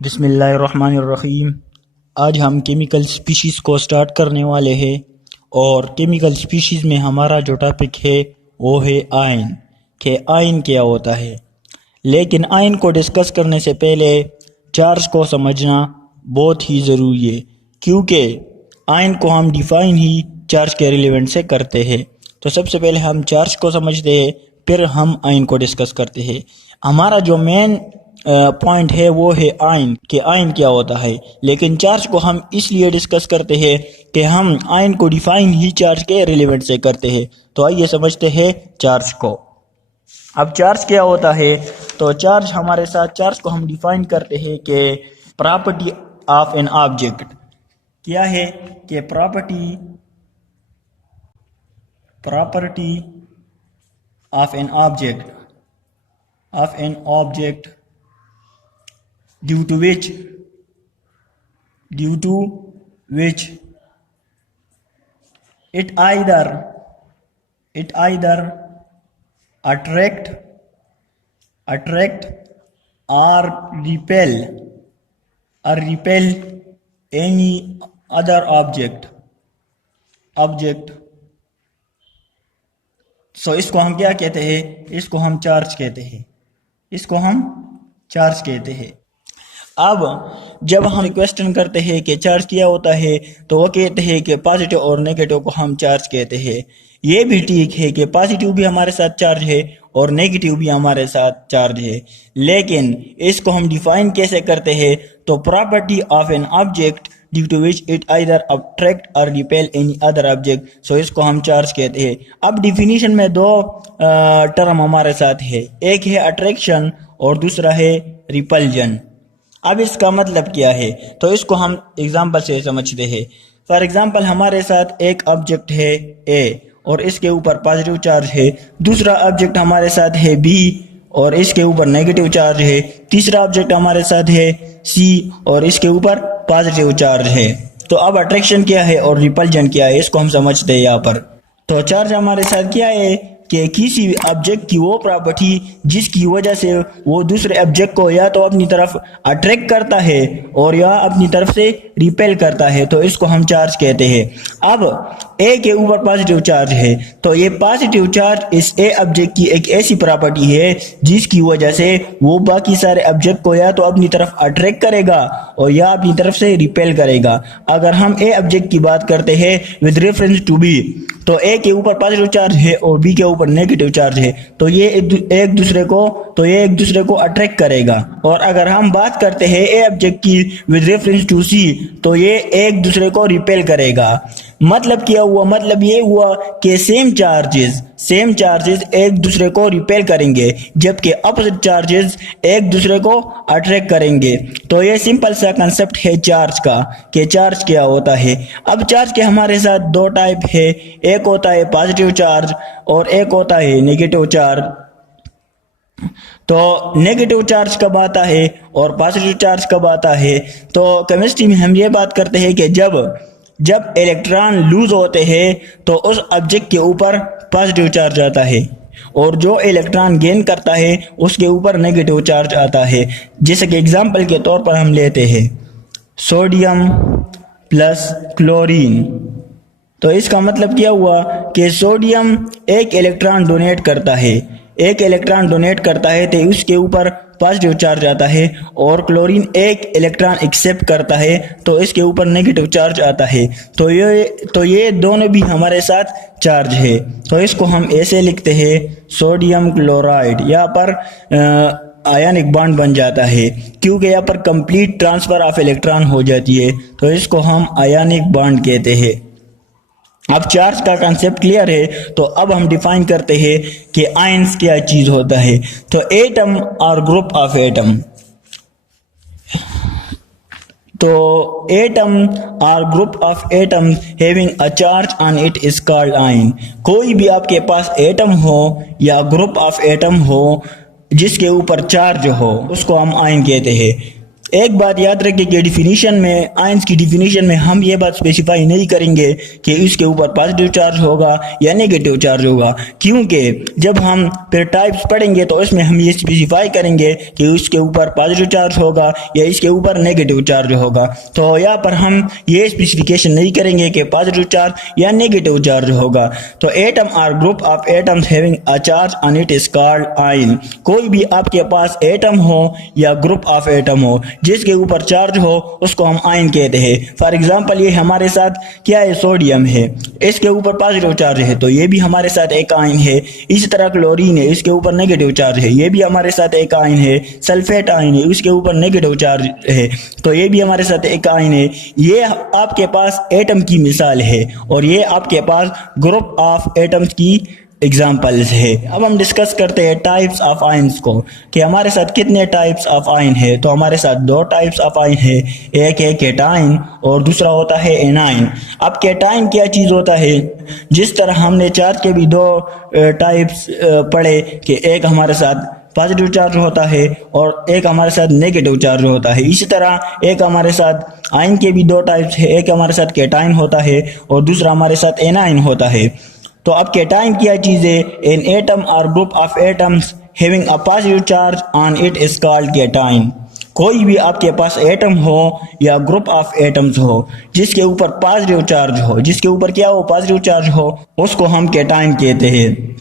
बिस्मिल्लाहिर्रहमानिर्रहीम। आज हम केमिकल स्पीशीज़ को स्टार्ट करने वाले हैं और केमिकल स्पीशीज़ में हमारा जो टॉपिक है वो है आयन कि आयन क्या होता है। लेकिन आयन को डिस्कस करने से पहले चार्ज को समझना बहुत ही ज़रूरी है, क्योंकि आयन को हम डिफ़ाइन ही चार्ज के रिलेवेंट से करते हैं। तो सबसे पहले हम चार्ज को समझते हैं, फिर हम आयन को डिस्कस करते हैं। हमारा जो मेन पॉइंट है वो है आयन कि आयन क्या होता है। लेकिन चार्ज को हम इसलिए डिस्कस करते हैं कि हम आयन को डिफाइन ही चार्ज के रिलेवेंट से करते हैं। तो आइए समझते हैं चार्ज को। अब चार्ज क्या होता है, तो चार्ज हमारे साथ चार्ज को हम डिफाइन करते हैं कि प्रॉपर्टी ऑफ एन ऑब्जेक्ट क्या है कि property of an object due to which it either attract or repel any other object। सो इसको हम क्या कहते हैं, इसको हम चार्ज कहते हैं। अब जब हम क्वेश्चन करते हैं कि चार्ज क्या होता है, तो वो कहते हैं कि पॉजिटिव और नेगेटिव को हम चार्ज कहते हैं। ये भी ठीक है कि पॉजिटिव भी हमारे साथ चार्ज है और नेगेटिव भी हमारे साथ चार्ज है, लेकिन इसको हम डिफाइन कैसे करते हैं, तो property of an object due to which it either attract or repel any other object. So इसको हम चार्ज कहते हैं। अब डिफिनीशन में दो टर्म हमारे साथ है, एक है अट्रैक्शन और दूसरा है रिपल्जन। अब इसका मतलब क्या है, तो इसको हम एग्जाम्पल से समझते हैं। फॉर एग्जाम्पल हमारे साथ एक ऑब्जेक्ट है ए और इसके ऊपर पॉजिटिव चार्ज है, दूसरा ऑब्जेक्ट हमारे साथ है बी और इसके ऊपर नेगेटिव चार्ज है, तीसरा ऑब्जेक्ट हमारे साथ है सी और इसके ऊपर पॉजिटिव चार्ज है। तो अब अट्रैक्शन क्या है और रिपल्जन क्या है, इसको हम समझते हैं यहाँ पर। तो चार्ज हमारे साथ क्या है कि किसी ऑब्जेक्ट की वो प्रॉपर्टी जिसकी वजह से वो दूसरे ऑब्जेक्ट को या तो अपनी तरफ अट्रैक्ट करता है और या अपनी तरफ से रिपेल करता है, तो इसको हम चार्ज कहते हैं। अब ए के ऊपर पॉजिटिव चार्ज है, तो ये पॉजिटिव चार्ज इस ए ऑब्जेक्ट की एक ऐसी प्रॉपर्टी है जिसकी वजह से वो बाकी सारे ऑब्जेक्ट को या तो अपनी तरफ अट्रैक्ट करेगा और या अपनी तरफ से रिपेल करेगा। अगर हम ए ऑब्जेक्ट की बात करते हैं विद रेफरेंस टू बी, तो ए के ऊपर पॉजिटिव चार्ज है और बी के ऊपर नेगेटिव चार्ज है, तो ये एक दूसरे को अट्रैक्ट करेगा। और अगर हम बात करते हैं ए ऑब्जेक्ट की विद रेफरेंस टू सी, तो ये एक दूसरे को रिपेल करेगा। मतलब क्या हुआ, मतलब ये हुआ कि सेम चार्जेस एक दूसरे को रिपेल करेंगे, जबकि अपोजिट चार्जेस एक दूसरे को अट्रैक्ट करेंगे। तो ये सिंपल सा कंसेप्ट है चार्ज का कि चार्ज क्या होता है। अब चार्ज के हमारे साथ दो टाइप है, एक होता है पॉजिटिव चार्ज और एक होता है नेगेटिव चार्ज। तो नेगेटिव चार्ज कब आता है और पॉजिटिव चार्ज कब आता है, तो केमिस्ट्री में हम ये बात करते हैं कि जब इलेक्ट्रॉन लूज होते हैं तो उस ऑब्जेक्ट के ऊपर पॉजिटिव चार्ज आता है और जो इलेक्ट्रॉन गेन करता है उसके ऊपर नेगेटिव चार्ज आता है। जैसे कि एग्जांपल के तौर पर हम लेते हैं सोडियम प्लस क्लोरीन। तो इसका मतलब क्या हुआ कि सोडियम एक इलेक्ट्रॉन डोनेट करता है तो उसके ऊपर पॉजिटिव चार्ज आता है, और क्लोरीन एक इलेक्ट्रॉन एक्सेप्ट करता है तो इसके ऊपर नेगेटिव चार्ज आता है। तो ये दोनों भी हमारे साथ चार्ज है। तो इसको हम ऐसे लिखते हैं सोडियम क्लोराइड। यहाँ पर आयनिक बॉन्ड बन जाता है क्योंकि यहाँ पर कंप्लीट ट्रांसफर ऑफ इलेक्ट्रॉन हो जाती है, तो इसको हम आयनिक बॉन्ड कहते हैं। अब चार्ज का कंसेप्ट क्लियर है, तो अब हम डिफाइन करते हैं कि आयंस क्या चीज होता है। तो एटम और ग्रुप ऑफ एटम, तो एटम और group of atom having a charge on it is called ion. कोई भी आपके पास एटम हो या ग्रुप ऑफ एटम हो जिसके ऊपर चार्ज हो, उसको हम आयन कहते हैं। एक बात याद रखिए कि डिफिनीशन में, आयंस की डिफिनीशन में हम ये बात स्पेसिफाई नहीं करेंगे कि इसके ऊपर पॉजिटिव चार्ज होगा या नेगेटिव चार्ज होगा, क्योंकि जब हम फिर टाइप्स पढ़ेंगे तो इसमें हम ये स्पेसिफाई करेंगे कि इसके ऊपर पॉजिटिव चार्ज होगा या इसके ऊपर नेगेटिव चार्ज होगा। तो यहाँ पर हम ये स्पेसिफिकेशन नहीं करेंगे कि पॉजिटिव चार्ज या नेगेटिव चार्ज होगा। तो atom or group of atoms having a charge on it is called ion. कोई भी आपके पास एटम हो या ग्रुप ऑफ एटम हो जिसके ऊपर चार्ज हो उसको हम आयन कहते हैं। फॉर एग्जांपल ये हमारे साथ क्या है, सोडियम है, इसके ऊपर पॉजिटिव चार्ज है तो ये भी हमारे साथ एक आयन है। इसी तरह क्लोरीन है, इसके ऊपर नेगेटिव चार्ज है, ये भी हमारे साथ एक आयन है। सल्फेट आयन है, उसके ऊपर नेगेटिव चार्ज है तो ये भी हमारे साथ एक आयन है। ये आपके पास एटम की मिसाल है और ये आपके पास ग्रुप ऑफ एटम्स की एग्जाम्पल्स है। अब हम डिस्कस करते हैं टाइप्स ऑफ आयंस को कि हमारे साथ कितने टाइप्स ऑफ आयन है। तो हमारे साथ दो टाइप्स ऑफ आयन है, एक है केटाइन और दूसरा होता है एनाइन। अब केटाइन क्या चीज़ होता है, जिस तरह हमने चार्ज के भी दो टाइप्स पढ़े कि एक हमारे साथ पॉजिटिव चार्ज होता है और एक हमारे साथ नेगेटिव चार्ज होता है, इसी तरह एक हमारे साथ आयन के भी दो टाइप्स है, एक हमारे साथ केटाइन होता है और दूसरा हमारे साथ एनाइन होता है। तो अब केटाइन क्या चीज़ है, एन एटम और group of atoms having a positive charge on it is called cation. कोई भी आपके पास एटम हो या ग्रुप ऑफ एटम्स हो जिसके ऊपर पॉजिटिव चार्ज हो, जिसके ऊपर क्या हो, पॉजिटिव चार्ज हो, उसको हम केटाइन कहते हैं।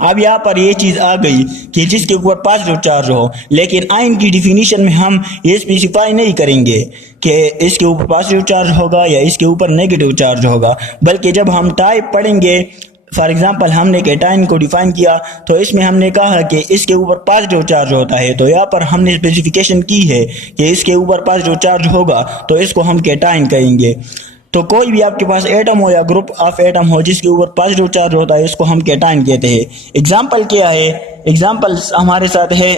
अब यहाँ पर ये चीज़ आ गई कि जिसके ऊपर पॉजिटिव चार्ज हो, लेकिन आयन की डिफिनीशन में हम ये स्पेसिफाई नहीं करेंगे कि इसके ऊपर पॉजिटिव चार्ज होगा या इसके ऊपर नेगेटिव चार्ज होगा, बल्कि जब हम टाइप पढ़ेंगे, फॉर एग्जांपल हमने केटाइन को डिफाइन किया तो इसमें हमने कहा कि इसके ऊपर पॉजिटिव चार्ज होता है, तो यहाँ पर हमने स्पेसिफिकेशन की है कि इसके ऊपर पॉजिटिव चार्ज होगा तो इसको हम केटाइन कहेंगे। तो कोई भी आपके पास एटम हो या ग्रुप ऑफ एटम हो जिसके ऊपर पॉजिटिव चार्ज होता है इसको हम केटाइन कहते हैं। एग्जाम्पल क्या है, एग्जाम्पल हमारे साथ है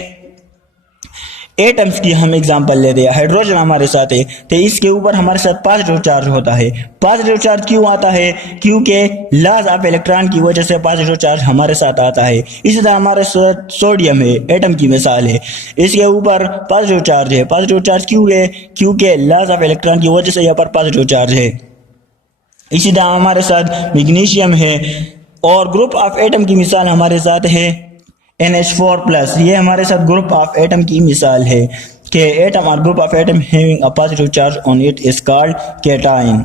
एटम्स की, हम एग्जांपल लेते हैं हाइड्रोजन हमारे साथ है तो इसके ऊपर हमारे साथ पॉजिटिव चार्ज होता है। पॉजिटिव चार्ज क्यों आता है, क्योंकि लॉज ऑफ इलेक्ट्रॉन की वजह से पॉजिटिव चार्ज हमारे साथ आता है। इसी तरह हमारे साथ सोडियम है, एटम की मिसाल है, इसके ऊपर पॉजिटिव चार्ज है। पॉजिटिव चार्ज क्यों है, क्योंकि लॉज ऑफ इलेक्ट्रॉन की वजह से यहाँ पर पॉजिटिव चार्ज है। इसी तरह हमारे साथ मैग्नीशियम है और ग्रुप ऑफ एटम की मिसाल हमारे साथ है NH4+। ये हमारे साथ ग्रुप ऑफ एटम की मिसाल है कि एटम और group of atom having a positive charge on it is called cation.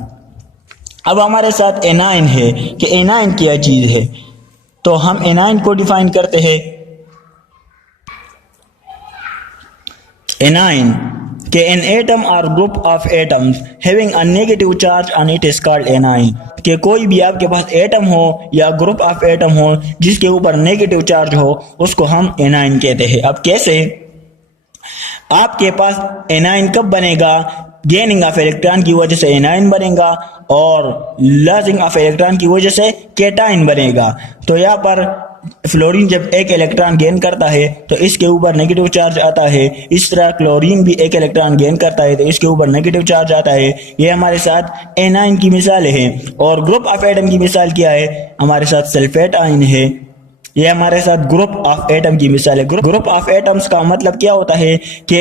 अब हमारे साथ एनाइन है कि एनाइन क्या चीज़ है, तो हम एनाइन को डिफाइन करते हैं। एनाइन कि एन एटम और group of atoms having a negative charge on it is called A9. कि कोई भी आपके पास एटम हो या ग्रुप ऑफ एटम हो जिसके ऊपर नेगेटिव चार्ज हो उसको हम एनाइन कहते हैं। अब कैसे, आपके पास एनाइन कब बनेगा, गेनिंग ऑफ इलेक्ट्रॉन की वजह से एनाइन बनेगा और लॉसिंग ऑफ इलेक्ट्रॉन की वजह से केटाइन बनेगा। तो यहाँ पर फ्लोरीन जब एक इलेक्ट्रॉन गेन करता है तो इसके ऊपर नेगेटिव चार्ज आता है, इस तरह क्लोरीन भी एक इलेक्ट्रॉन गेन करता है तो इसके ऊपर नेगेटिव चार्ज आता है। ये हमारे साथ एनाइन की मिसाल है। और ग्रुप ऑफ एटम की मिसाल क्या है, हमारे साथ सल्फेट आयन है, ये हमारे साथ ग्रुप ऑफ एटम की मिसाल है। ग्रुप ऑफ एटम्स का मतलब क्या होता है कि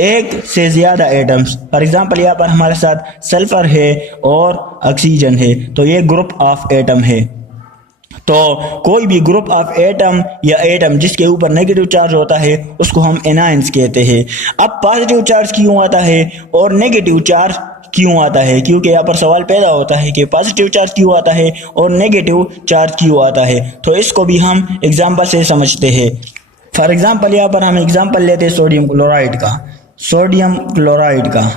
एक से ज्यादा एटम्स, फॉर एग्जांपल यहाँ पर हमारे साथ सल्फर है और ऑक्सीजन है तो ये ग्रुप ऑफ एटम है। तो कोई भी ग्रुप ऑफ एटम या एटम जिसके ऊपर नेगेटिव चार्ज होता है उसको हम एनाइंस कहते हैं। अब पॉजिटिव चार्ज क्यों आता है और नेगेटिव चार्ज क्यों आता है, क्योंकि यहाँ पर सवाल पैदा होता है कि पॉजिटिव चार्ज क्यों आता है और नेगेटिव चार्ज क्यों आता है। तो इसको भी हम एग्जाम्पल से समझते हैं। फॉर एग्जाम्पल यहाँ पर हम एग्जाम्पल लेते हैं सोडियम क्लोराइड का। सोडियम क्लोराइड का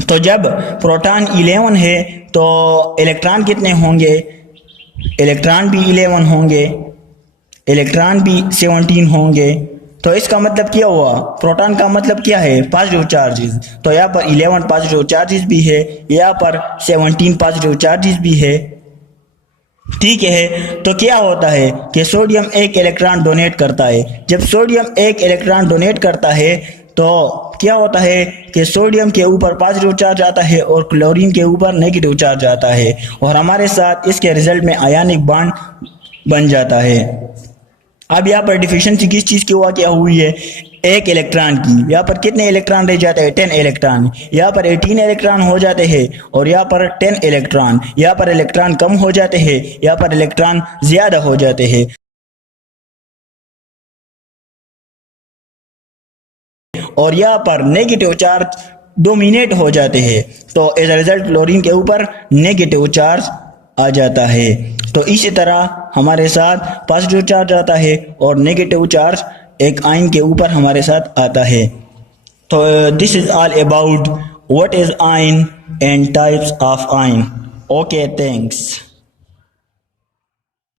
तो जब प्रोटॉन 11 है तो इलेक्ट्रॉन कितने होंगे, इलेक्ट्रॉन भी 11 होंगे, इलेक्ट्रॉन भी 17 होंगे। तो इसका मतलब क्या हुआ, प्रोटॉन का मतलब क्या है, पॉजिटिव चार्जेस। तो यहाँ पर 11 पॉजिटिव चार्जेस भी है, यहाँ पर 17 पॉजिटिव चार्जेस भी है। ठीक है, तो क्या होता है कि सोडियम एक इलेक्ट्रॉन डोनेट करता है। जब सोडियम एक इलेक्ट्रॉन डोनेट करता है तो क्या होता है कि सोडियम के ऊपर पॉजिटिव चार्ज आता है और क्लोरीन के ऊपर नेगेटिव चार्ज आता है और हमारे साथ इसके रिजल्ट में आयनिक बॉन्ड बन जाता है। अब यहाँ पर डिफिशिएंसी किस चीज की क्या हुई है, एक इलेक्ट्रॉन की। यहाँ पर कितने इलेक्ट्रॉन रह जाते हैं, 10 इलेक्ट्रॉन। यहाँ पर 18 इलेक्ट्रॉन हो जाते हैं और यहाँ पर 10 इलेक्ट्रॉन। यहाँ पर इलेक्ट्रॉन कम हो जाते हैं, यहाँ पर इलेक्ट्रॉन ज्यादा हो जाते हैं और यहाँ पर नेगेटिव चार्ज डोमिनेट हो जाते हैं। तो एज अ रिजल्ट क्लोरीन के ऊपर नेगेटिव चार्ज आ जाता है। तो इसी तरह हमारे साथ पॉजिटिव चार्ज आता है और नेगेटिव चार्ज एक आयन के ऊपर हमारे साथ आता है। तो this is all about what is ion and types of ion. Okay, thanks.